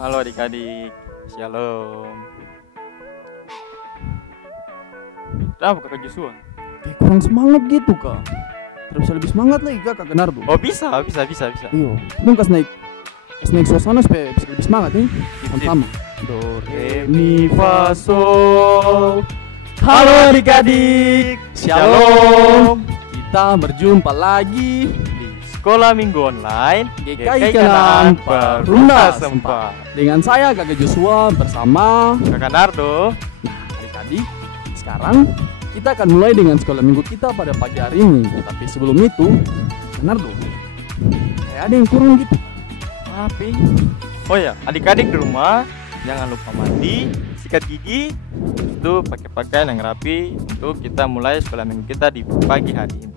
Halo adik-adik, shalom. Kenapa kakak Joshua? Kayak kurang semangat gitu kak. Terus bisa lebih semangat lagi kak Kenardo. Oh bisa. Iyo, itu kas naik suasana supaya bisa lebih semangat nih. Sama-sama. Do re mi fa sol. Halo adik-adik, shalom. Kita berjumpa lagi Di Sekolah Minggu Online GKI Kanaan Perunda Sempat dengan saya kakak Joshua bersama Kakak Nardo. Nah adik-adik, sekarang kita akan mulai dengan sekolah minggu kita pada pagi hari ini. Tapi sebelum itu, Nardo, kayak ada yang kurang gitu. Tapi oh ya, adik-adik di rumah jangan lupa mandi, sikat gigi, itu pakai pakaian yang rapi untuk kita mulai sekolah minggu kita di pagi hari ini.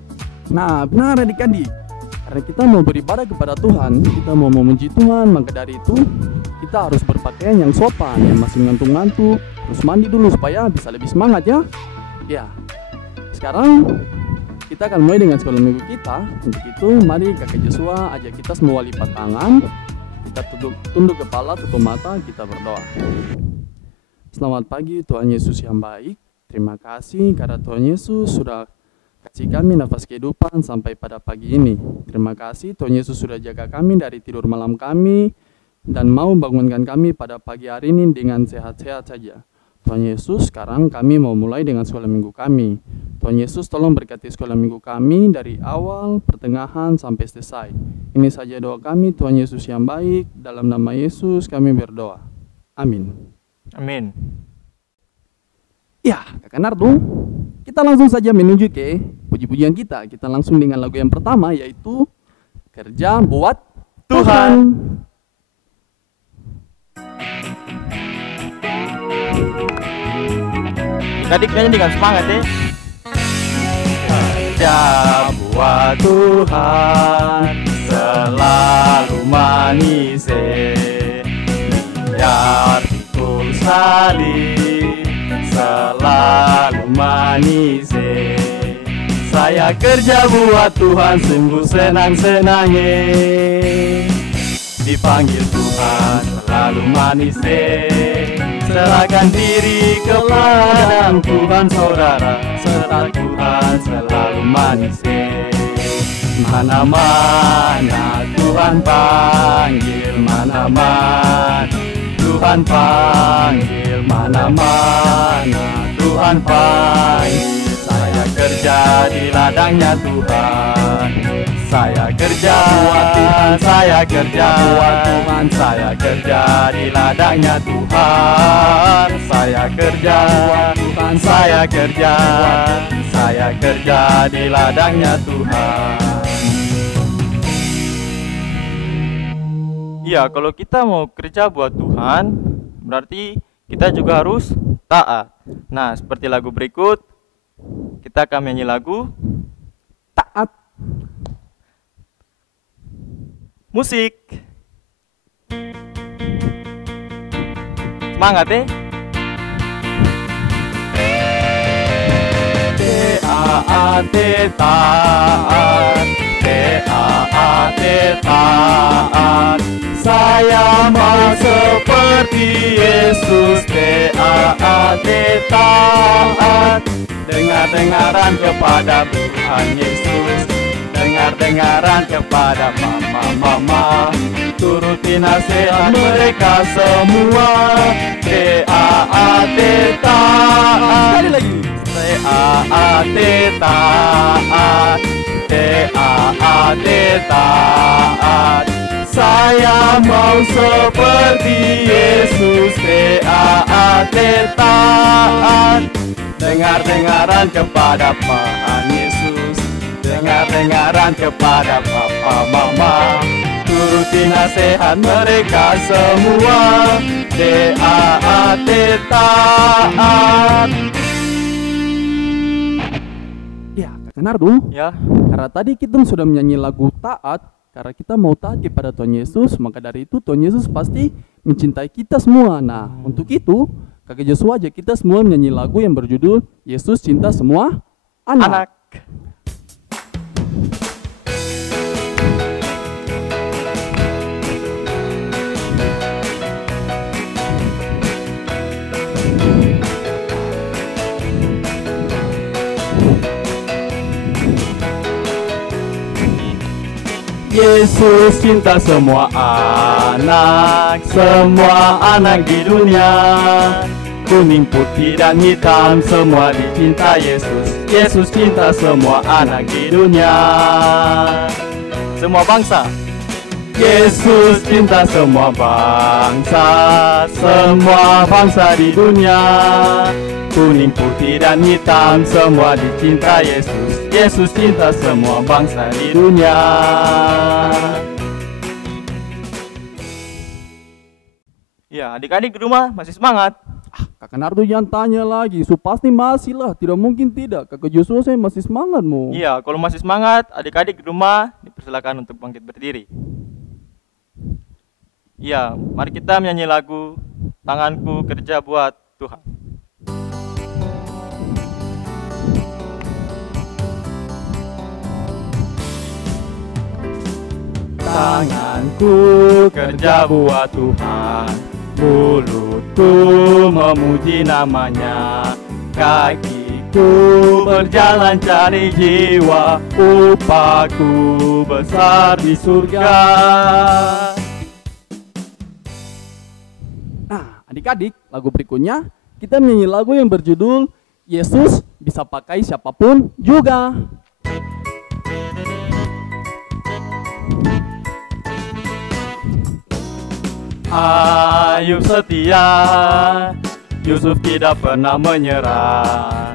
Nah benar adik-adik, karena kita mau beribadah kepada Tuhan, kita mau memuji Tuhan, maka dari itu kita harus berpakaian yang sopan, yang masih ngantuk-ngantuk, terus mandi dulu supaya bisa lebih semangat ya. Ya, sekarang kita akan mulai dengan sekolah minggu kita. Untuk itu, mari kakak Joshua ajak kita semua lipat tangan, kita tunduk kepala, tutup mata, kita berdoa. Selamat pagi Tuhan Yesus yang baik. Terima kasih karena Tuhan Yesus sudah kasih kami nafas kehidupan sampai pada pagi ini. Terima kasih Tuhan Yesus sudah jaga kami dari tidur malam kami dan mau bangunkan kami pada pagi hari ini dengan sehat-sehat saja. Tuhan Yesus, sekarang kami mau mulai dengan sekolah minggu kami. Tuhan Yesus tolong berkati sekolah minggu kami dari awal, pertengahan, sampai selesai. Ini saja doa kami, Tuhan Yesus yang baik. Dalam nama Yesus kami berdoa. Amin. Amin. Ya, kakak Nardo, kita langsung saja menuju ke puji-pujian kita. Kita langsung dengan lagu yang pertama, yaitu Kerja Buat Tuhan. Adik nyanyi dengan semangat ya. Kerja buat Tuhan selalu manis, biar pikul salib selalu manis. Saya kerja buat Tuhan sungguh senang-senang, dipanggil Tuhan selalu manis. Serahkan diri kepada Tuhan saudara, serta Tuhan selalu manis. Mana-mana Tuhan panggil, mana-mana Tuhan panggil, mana-mana Tuhan panggil. Saya kerja di ladangnya Tuhan, saya kerja buat Tuhan, saya kerja buat Tuhan, saya kerja di ladangnya Tuhan, saya kerja buat Tuhan, saya kerja di ladangnya Tuhan. Iya, kalau kita mau kerja buat Tuhan, berarti kita juga harus taat. Nah, seperti lagu berikut, kita akan menyanyi lagu Taat. Musik. Semangat ya. T-A-A-T taat, T-A-A-T taat. Saya mau seperti Yesus, T-A-A-T taat. Dengar-dengaran kepada Tuhan Yesus, dengar-dengaran kepada mama-mama, turuti nasihat mereka semua. T-A-A-T taat. Sekali lagi. T-A-A-T taat, T-A-A-T taat. Saya mau seperti Yesus, T-A-A-T taat. Dengar-dengaran kepada Tuhan Yesus, dengar-dengaran kepada papa mama, turuti nasihat mereka semua. T-A-A-T taat. Ya, kakak Nardo, Ya, karena tadi kita sudah menyanyi lagu Taat, karena kita mau taat kepada Tuhan Yesus, maka dari itu Tuhan Yesus pasti mencintai kita semua. Nah, untuk itu kakak Joshua ajak kita semua menyanyi lagu yang berjudul Yesus Cinta Semua Anak. Yesus cinta semua anak di dunia. Kuning, putih, dan hitam, semua dicinta Yesus. Yesus cinta semua anak di dunia. Semua bangsa. Yesus cinta semua bangsa di dunia. Kuning, putih, dan hitam, semua dicinta Yesus. Yesus cinta semua bangsa di dunia. Ya, adik-adik di rumah masih semangat? Kakak Nardo jangan tanya lagi, pasti masih lah, tidak mungkin tidak. Kakak Joshua saya masih semangat mu. Iya, kalau masih semangat, adik-adik di rumah dipersilakan untuk bangkit berdiri. Iya, mari kita menyanyi lagu Tanganku Kerja Buat Tuhan. Tanganku kerja buat Tuhan, mulutku memuji namanya, kakiku berjalan cari jiwa, upahku besar di surga. Nah, adik-adik, lagu berikutnya kita menyanyi lagu yang berjudul Yesus bisa pakai siapapun juga. Ayub setia, Yusuf tidak pernah menyerah.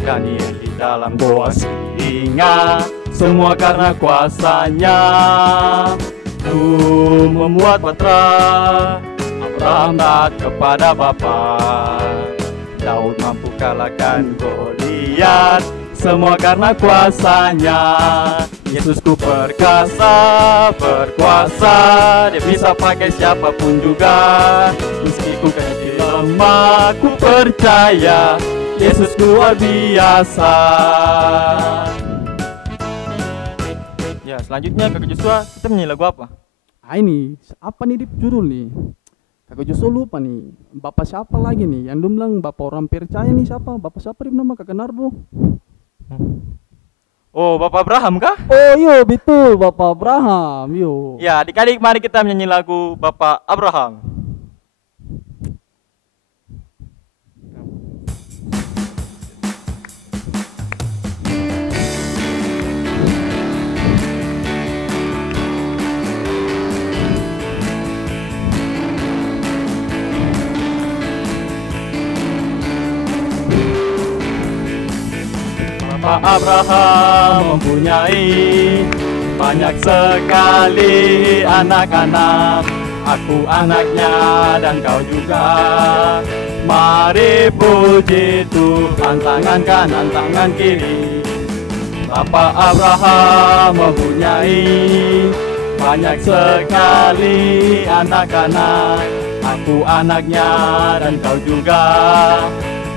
Daniel di dalam goa singa, semua karena kuasanya. Ku membuat patra, Abraham taat kepada Bapa. Daud mampu kalahkan Goliat, semua karena kuasanya. Yesusku perkasa, berkuasa, dia bisa pakai siapapun juga. Meski ku kecil lemah, ku percaya Yesus luar biasa. Ya, selanjutnya Kakak Joshua, kita menyanyi lagu apa? Ini apa nih judul nih? Kakak Joshua lupa nih. Bapak siapa lagi nih? Yang bilang bapak orang percaya nih siapa? Bapak siapa nih nama Kakak Nardo? Oh, Bapak Abraham kah? Oh iya betul, Bapak Abraham. Yo. Ya, adik-adik mari kita menyanyi lagu Bapak Abraham. Bapak Abraham mempunyai banyak sekali anak-anak. Aku anaknya dan kau juga. Mari puji Tuhan, tangan kanan, tangan kiri. Bapak Abraham mempunyai banyak sekali anak-anak. Aku anaknya dan kau juga.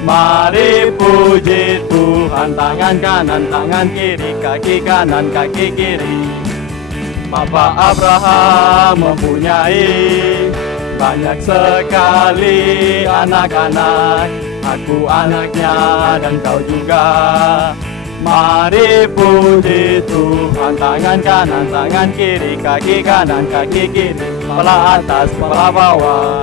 Mari puji Tuhan, tangan kanan, tangan kiri, kaki kanan, kaki kiri. Bapak Abraham mempunyai banyak sekali anak-anak. Aku anaknya dan kau juga. Mari puji Tuhan, tangan kanan, tangan kiri, kaki kanan, kaki kiri. Kepala atas, kepala bawah.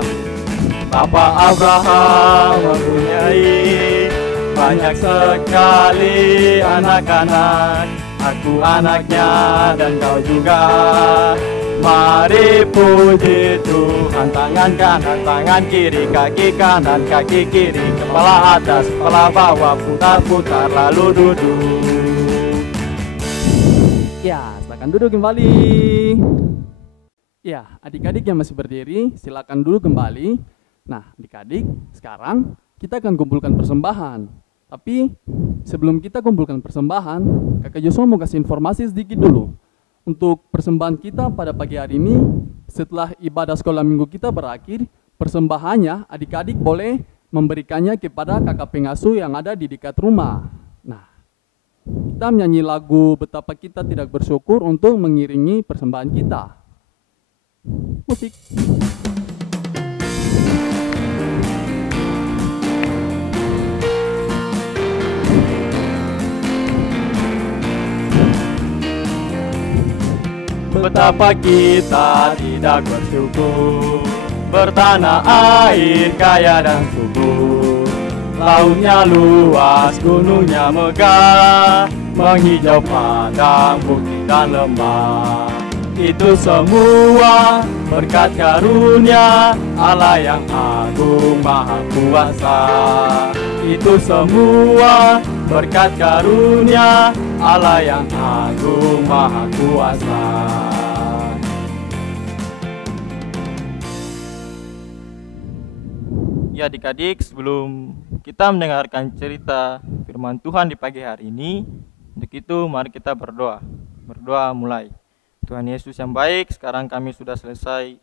Bapak Abraham mempunyai banyak sekali anak-anak. Aku anaknya dan kau juga. Mari puji Tuhan, tangan kanan, tangan kiri, kaki kanan, kaki kiri. Kepala atas, kepala bawah, putar-putar lalu duduk. Ya, silakan duduk kembali. Ya, adik-adik yang masih berdiri, silakan duduk kembali. Nah, adik-adik, sekarang kita akan kumpulkan persembahan. Tapi sebelum kita kumpulkan persembahan, Kakak Joshua mau kasih informasi sedikit dulu. Untuk persembahan kita pada pagi hari ini, setelah ibadah sekolah minggu kita berakhir, persembahannya adik-adik boleh memberikannya kepada kakak pengasuh yang ada di dekat rumah. Nah, kita menyanyi lagu Betapa Kita Tidak Bersyukur untuk mengiringi persembahan kita. Musik. betapa kita tidak bersyukur. Bertanah air kaya dan subur, lautnya luas, gunungnya megah, menghijau padang, bukit dan lembah. Itu semua berkat karunia Allah yang agung maha kuasa. Itu semua berkat karunia Allah yang agung maha kuasa. Ya adik-adik, sebelum kita mendengarkan cerita firman Tuhan di pagi hari ini, untuk itu mari kita berdoa. Berdoa mulai. Tuhan Yesus yang baik, sekarang kami sudah selesai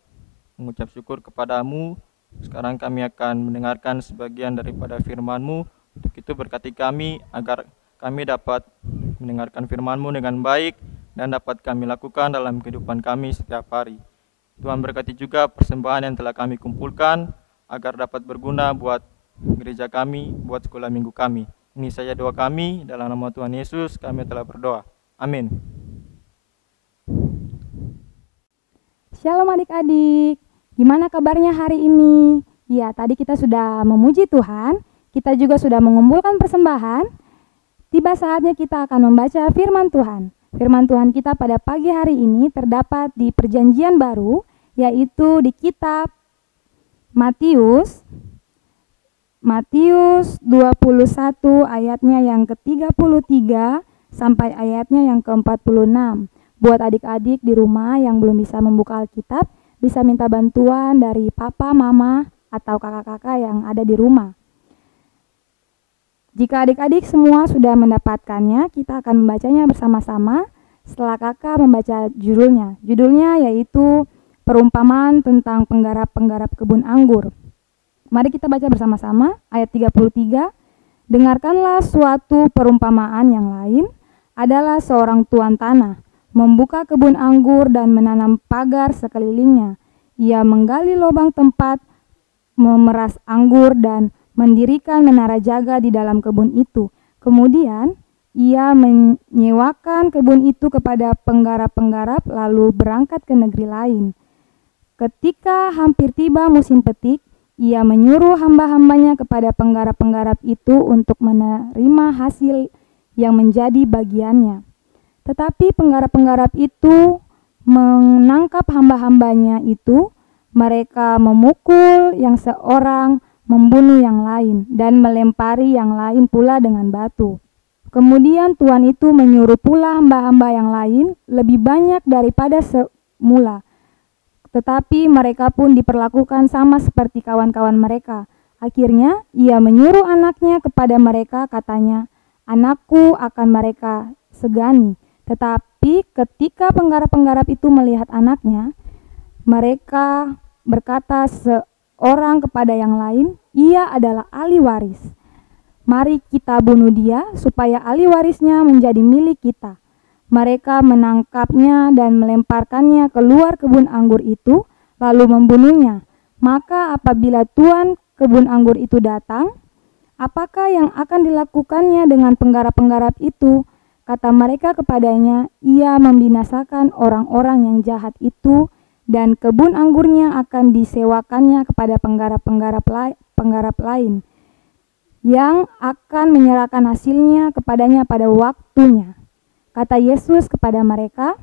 mengucap syukur kepadamu. Sekarang kami akan mendengarkan sebagian daripada firman-Mu. Untuk itu berkati kami agar kami dapat mendengarkan firman-Mu dengan baik dan dapat kami lakukan dalam kehidupan kami setiap hari. Tuhan berkati juga persembahan yang telah kami kumpulkan agar dapat berguna buat gereja kami, buat sekolah minggu kami. Ini saja doa kami, dalam nama Tuhan Yesus kami telah berdoa. Amin. Shalom adik-adik, gimana kabarnya hari ini? Ya, tadi kita sudah memuji Tuhan, kita juga sudah mengumpulkan persembahan. Tiba saatnya kita akan membaca firman Tuhan. Firman Tuhan kita pada pagi hari ini terdapat di Perjanjian Baru, yaitu di kitab Matius 21 ayatnya yang ke-33 sampai ayatnya yang ke-46. Buat adik-adik di rumah yang belum bisa membuka Alkitab, bisa minta bantuan dari papa, mama, atau kakak-kakak yang ada di rumah. Jika adik-adik semua sudah mendapatkannya, kita akan membacanya bersama-sama setelah kakak membaca judulnya. Judulnya yaitu perumpamaan tentang penggarap-penggarap kebun anggur. Mari kita baca bersama-sama ayat 33. Dengarkanlah suatu perumpamaan yang lain, adalah seorang tuan tanah membuka kebun anggur dan menanam pagar sekelilingnya. Ia menggali lubang tempat memeras anggur dan mendirikan menara jaga di dalam kebun itu. Kemudian ia menyewakan kebun itu kepada penggarap-penggarap lalu berangkat ke negeri lain. Ketika hampir tiba musim petik, ia menyuruh hamba-hambanya kepada penggarap-penggarap itu untuk menerima hasil yang menjadi bagiannya. Tetapi penggarap-penggarap itu menangkap hamba-hambanya itu, mereka memukul yang seorang, membunuh yang lain, dan melempari yang lain pula dengan batu. Kemudian tuan itu menyuruh pula hamba-hamba yang lain lebih banyak daripada semula. Tetapi mereka pun diperlakukan sama seperti kawan-kawan mereka. Akhirnya ia menyuruh anaknya kepada mereka, katanya, "Anakku akan mereka segani." Tetapi ketika penggarap-penggarap itu melihat anaknya, mereka berkata seorang kepada yang lain, "Ia adalah ahli waris. Mari kita bunuh dia supaya ahli warisnya menjadi milik kita." Mereka menangkapnya dan melemparkannya keluar kebun anggur itu, lalu membunuhnya. Maka apabila tuan kebun anggur itu datang, apakah yang akan dilakukannya dengan penggarap-penggarap itu? Kata mereka kepadanya, "Ia membinasakan orang-orang yang jahat itu, dan kebun anggurnya akan disewakannya kepada penggarap lain, yang akan menyerahkan hasilnya kepadanya pada waktunya." Kata Yesus kepada mereka,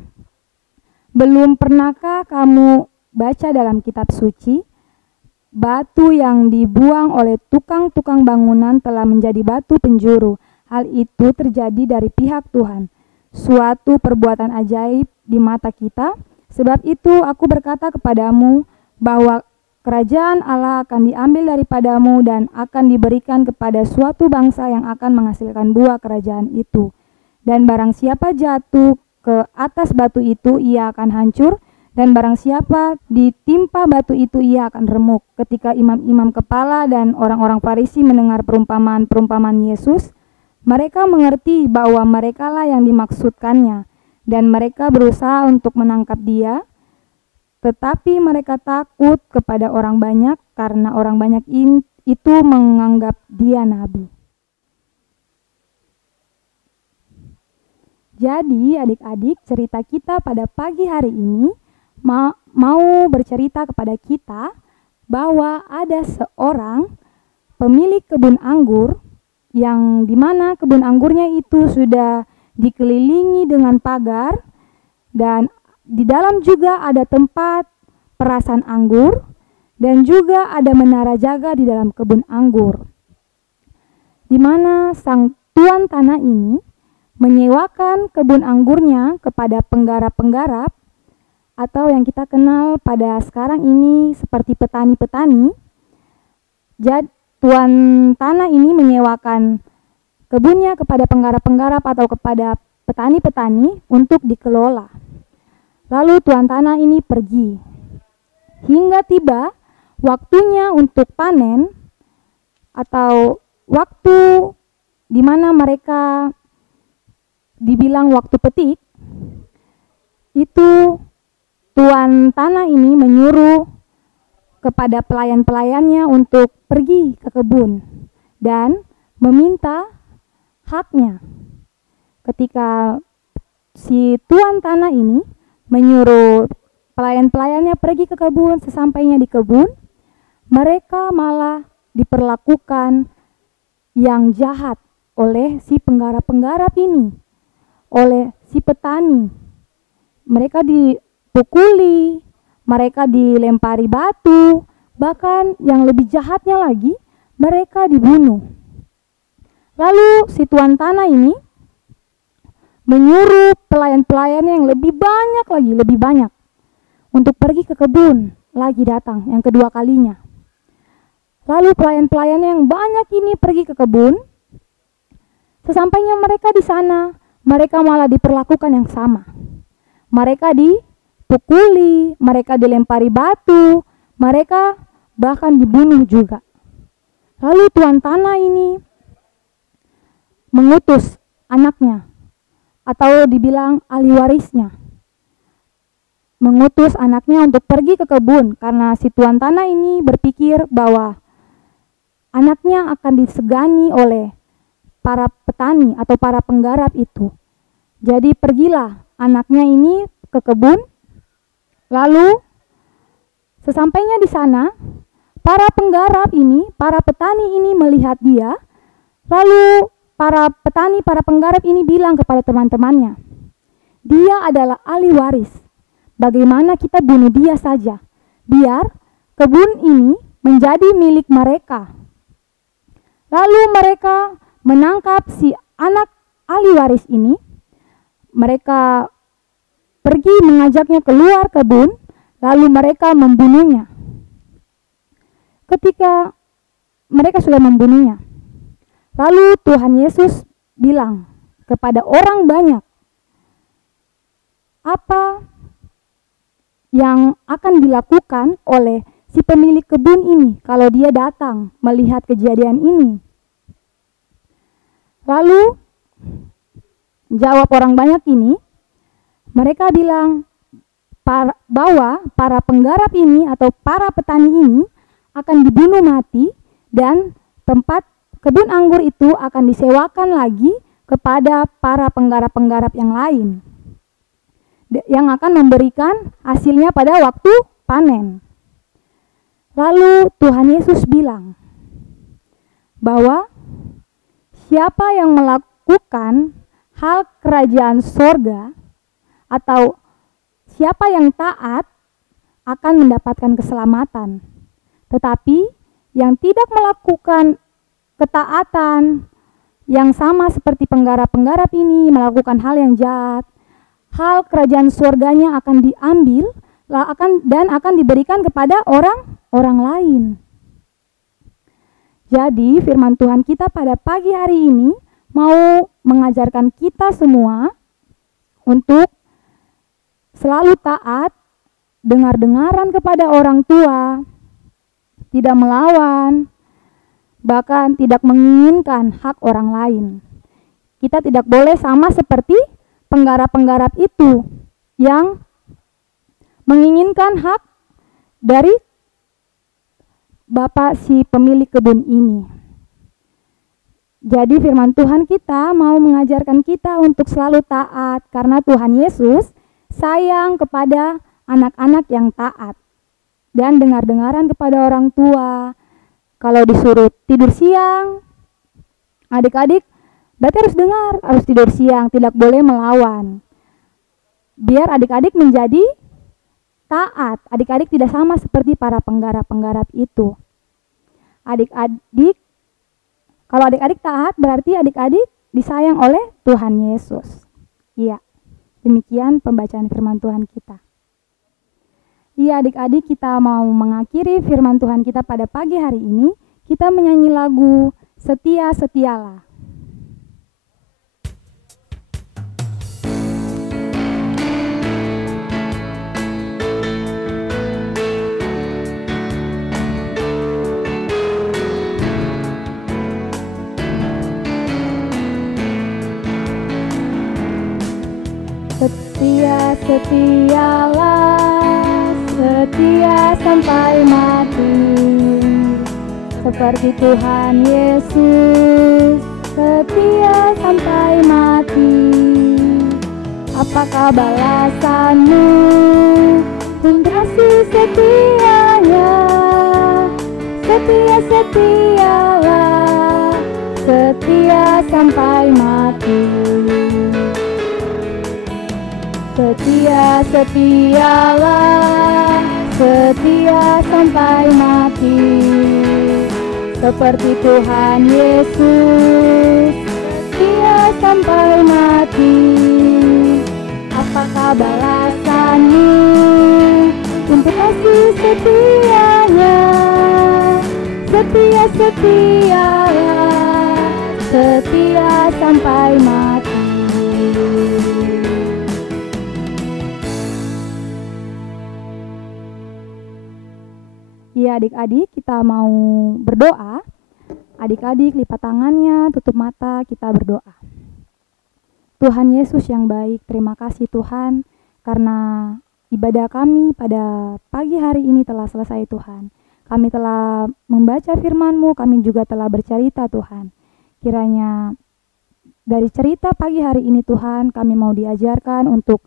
"Belum pernahkah kamu baca dalam kitab suci, batu yang dibuang oleh tukang-tukang bangunan telah menjadi batu penjuru. Hal itu terjadi dari pihak Tuhan, suatu perbuatan ajaib di mata kita. Sebab itu aku berkata kepadamu bahwa kerajaan Allah akan diambil daripadamu dan akan diberikan kepada suatu bangsa yang akan menghasilkan buah kerajaan itu. Dan barang siapa jatuh ke atas batu itu, ia akan hancur, dan barang siapa ditimpa batu itu, ia akan remuk." Ketika imam-imam kepala dan orang-orang Farisi mendengar perumpamaan Yesus, mereka mengerti bahwa merekalah yang dimaksudkannya, dan mereka berusaha untuk menangkap dia. Tetapi mereka takut kepada orang banyak, karena orang banyak itu menganggap dia nabi. Jadi adik-adik, cerita kita pada pagi hari ini mau bercerita kepada kita bahwa ada seorang pemilik kebun anggur yang dimana kebun anggurnya itu sudah dikelilingi dengan pagar dan di dalam juga ada tempat perasan anggur dan juga ada menara jaga di dalam kebun anggur, di mana sang tuan tanah ini menyewakan kebun anggurnya kepada penggarap-penggarap atau yang kita kenal pada sekarang ini seperti petani-petani. Jadi tuan tanah ini menyewakan kebunnya kepada penggarap-penggarap atau kepada petani-petani untuk dikelola. Lalu tuan tanah ini pergi hingga tiba waktunya untuk panen atau waktu di mana mereka dibilang waktu petik. Itu tuan tanah ini menyuruh kepada pelayan-pelayannya untuk pergi ke kebun dan meminta haknya. Ketika si tuan tanah ini menyuruh pelayan-pelayannya pergi ke kebun, sesampainya di kebun, mereka malah diperlakukan yang jahat oleh si penggarap-penggarap ini, oleh si petani. Mereka dipukuli, mereka dilempari batu, bahkan yang lebih jahatnya lagi, mereka dibunuh. Lalu si tuan tanah ini menyuruh pelayan-pelayannya yang lebih banyak untuk pergi ke kebun, lagi datang yang kedua kalinya. Lalu pelayan-pelayannya yang banyak ini pergi ke kebun. Sesampainya mereka di sana, mereka malah diperlakukan yang sama. Mereka dipukuli, mereka dilempari batu, mereka bahkan dibunuh juga. Lalu tuan tanah ini mengutus anaknya, atau dibilang ahli warisnya, mengutus anaknya untuk pergi ke kebun karena si tuan tanah ini berpikir bahwa anaknya akan disegani oleh para petani atau para penggarap itu. Jadi pergilah anaknya ini ke kebun. Lalu sesampainya di sana, para penggarap ini, para petani ini melihat dia. Lalu para petani, para penggarap ini bilang kepada teman-temannya, dia adalah ahli waris. Bagaimana kita bunuh dia saja, biar kebun ini menjadi milik mereka. Lalu mereka menangkap si anak ahli waris ini. Mereka pergi mengajaknya keluar kebun, lalu mereka membunuhnya. Ketika mereka sudah membunuhnya, lalu Tuhan Yesus bilang kepada orang banyak, apa yang akan dilakukan oleh si pemilik kebun ini kalau dia datang melihat kejadian ini. Lalu jawab orang banyak ini, mereka bilang bahwa para penggarap ini atau para petani ini akan dibunuh mati dan tempat kebun anggur itu akan disewakan lagi kepada para penggarap-penggarap yang lain yang akan memberikan hasilnya pada waktu panen. Lalu Tuhan Yesus bilang bahwa siapa yang melakukan hal kerajaan sorga atau siapa yang taat akan mendapatkan keselamatan. Tetapi yang tidak melakukan ketaatan yang sama seperti penggarap-penggarap ini, melakukan hal yang jahat, hal kerajaan surganya akan diambil dan akan diberikan kepada orang lain. Jadi firman Tuhan kita pada pagi hari ini mau mengajarkan kita semua untuk selalu taat, dengar-dengaran kepada orang tua, tidak melawan, bahkan tidak menginginkan hak orang lain. Kita tidak boleh sama seperti penggarap-penggarap itu yang menginginkan hak dari bapak si pemilik kebun ini. Jadi firman Tuhan kita mau mengajarkan kita untuk selalu taat karena Tuhan Yesus sayang kepada anak-anak yang taat dan dengar-dengaran kepada orang tua. Kalau disuruh tidur siang, adik-adik berarti harus dengar, harus tidur siang, tidak boleh melawan. Biar adik-adik menjadi taat, adik-adik tidak sama seperti para penggarap-penggarap itu. Adik-adik, kalau adik-adik taat berarti adik-adik disayang oleh Tuhan Yesus. Iya, demikian pembacaan firman Tuhan kita. Iya adik-adik, kita mau mengakhiri firman Tuhan kita pada pagi hari ini. Kita menyanyi lagu Setia Setialah. Setia, setialah, setia sampai mati. Seperti Tuhan Yesus, setia sampai mati. Apakah balasanmu untuk kasih setianya? Setia, setialah, setia sampai mati. Setia, setialah, setia sampai mati. Seperti Tuhan Yesus, setia sampai mati. Apakah balasanmu untuk kasih setianya? Setia, setialah, setia sampai mati. Ya adik-adik, kita mau berdoa. Adik-adik lipat tangannya, tutup mata, kita berdoa. Tuhan Yesus yang baik, terima kasih Tuhan karena ibadah kami pada pagi hari ini telah selesai Tuhan. Kami telah membaca firman-Mu, kami juga telah bercerita Tuhan. Kiranya dari cerita pagi hari ini Tuhan, kami mau diajarkan untuk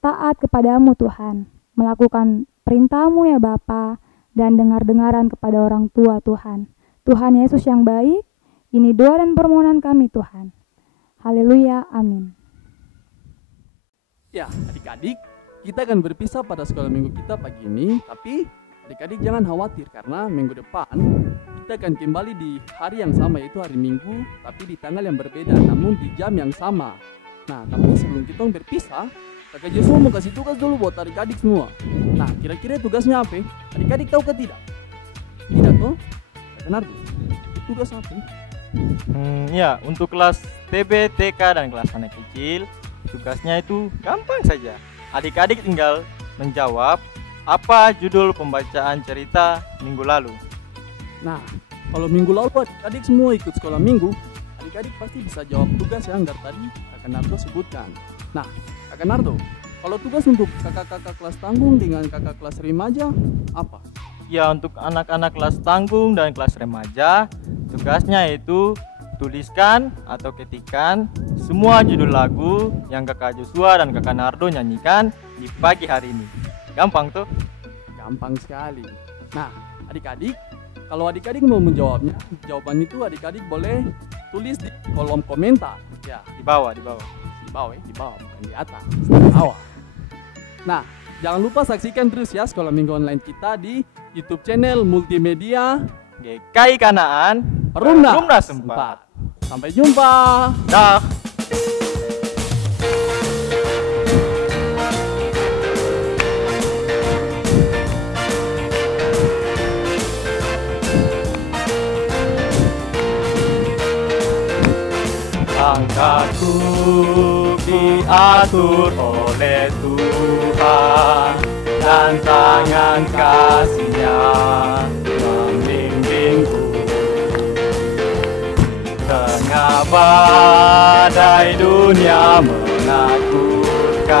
taat kepadamu Tuhan, melakukan perintah-Mu ya Bapa, dan dengar-dengaran kepada orang tua Tuhan. Tuhan Yesus yang baik, ini doa dan permohonan kami Tuhan. Haleluya, amin. Ya, adik-adik, kita akan berpisah pada sekolah minggu kita pagi ini, tapi adik-adik jangan khawatir karena minggu depan kita akan kembali di hari yang sama, yaitu hari Minggu, tapi di tanggal yang berbeda, namun di jam yang sama. Nah, tapi sebelum kita berpisah, Kakak Joshua mau kasih tugas dulu buat adik-adik semua. Nah, kira-kira tugasnya apa? Adik-adik tahu ke tidak? Tidak toh? Kakak Nardo, tugas apa? Ya, untuk kelas TB, TK, dan kelas anak kecil, tugasnya itu gampang saja. Adik-adik tinggal menjawab apa judul pembacaan cerita minggu lalu. Nah, kalau minggu lalu adik-adik semua ikut sekolah minggu, adik-adik pasti bisa jawab tugas yang dari tadi Kakak Nardo sebutkan. Nah, Kakak Nardo, kalau tugas untuk kakak-kakak kelas tanggung dengan kakak kelas remaja, apa? Ya, untuk anak-anak kelas tanggung dan kelas remaja, tugasnya itu tuliskan atau ketikkan semua judul lagu yang Kakak Joshua dan Kakak Nardo nyanyikan di pagi hari ini. Gampang tuh? Gampang sekali. Nah, adik-adik, kalau adik-adik mau menjawabnya, jawaban itu adik-adik boleh tulis di kolom komentar. Ya, Di bawah, di bawah. di bawah, bukan di atas, di bawah. Nah, jangan lupa saksikan terus ya sekolah minggu online kita di YouTube channel multimedia GKI Kanaan Perumnas Sempat. Sampai jumpa. Dah. Langkahku diatur oleh Tuhan dan tangan kasih-Nya membimbingku. Tengah badai dunia menakutkan,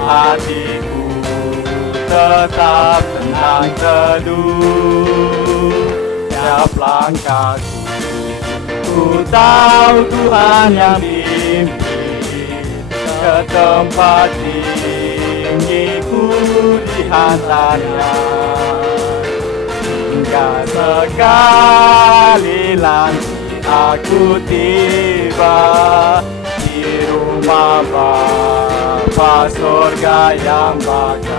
hatiku tetap tenang teduh. Tiap langkahku Ku tahu Tuhan yang bimbing ke tempat tinggi, ku dihantarnya. Hingga sekali nanti aku tiba di rumah Bapa surga yang bakal.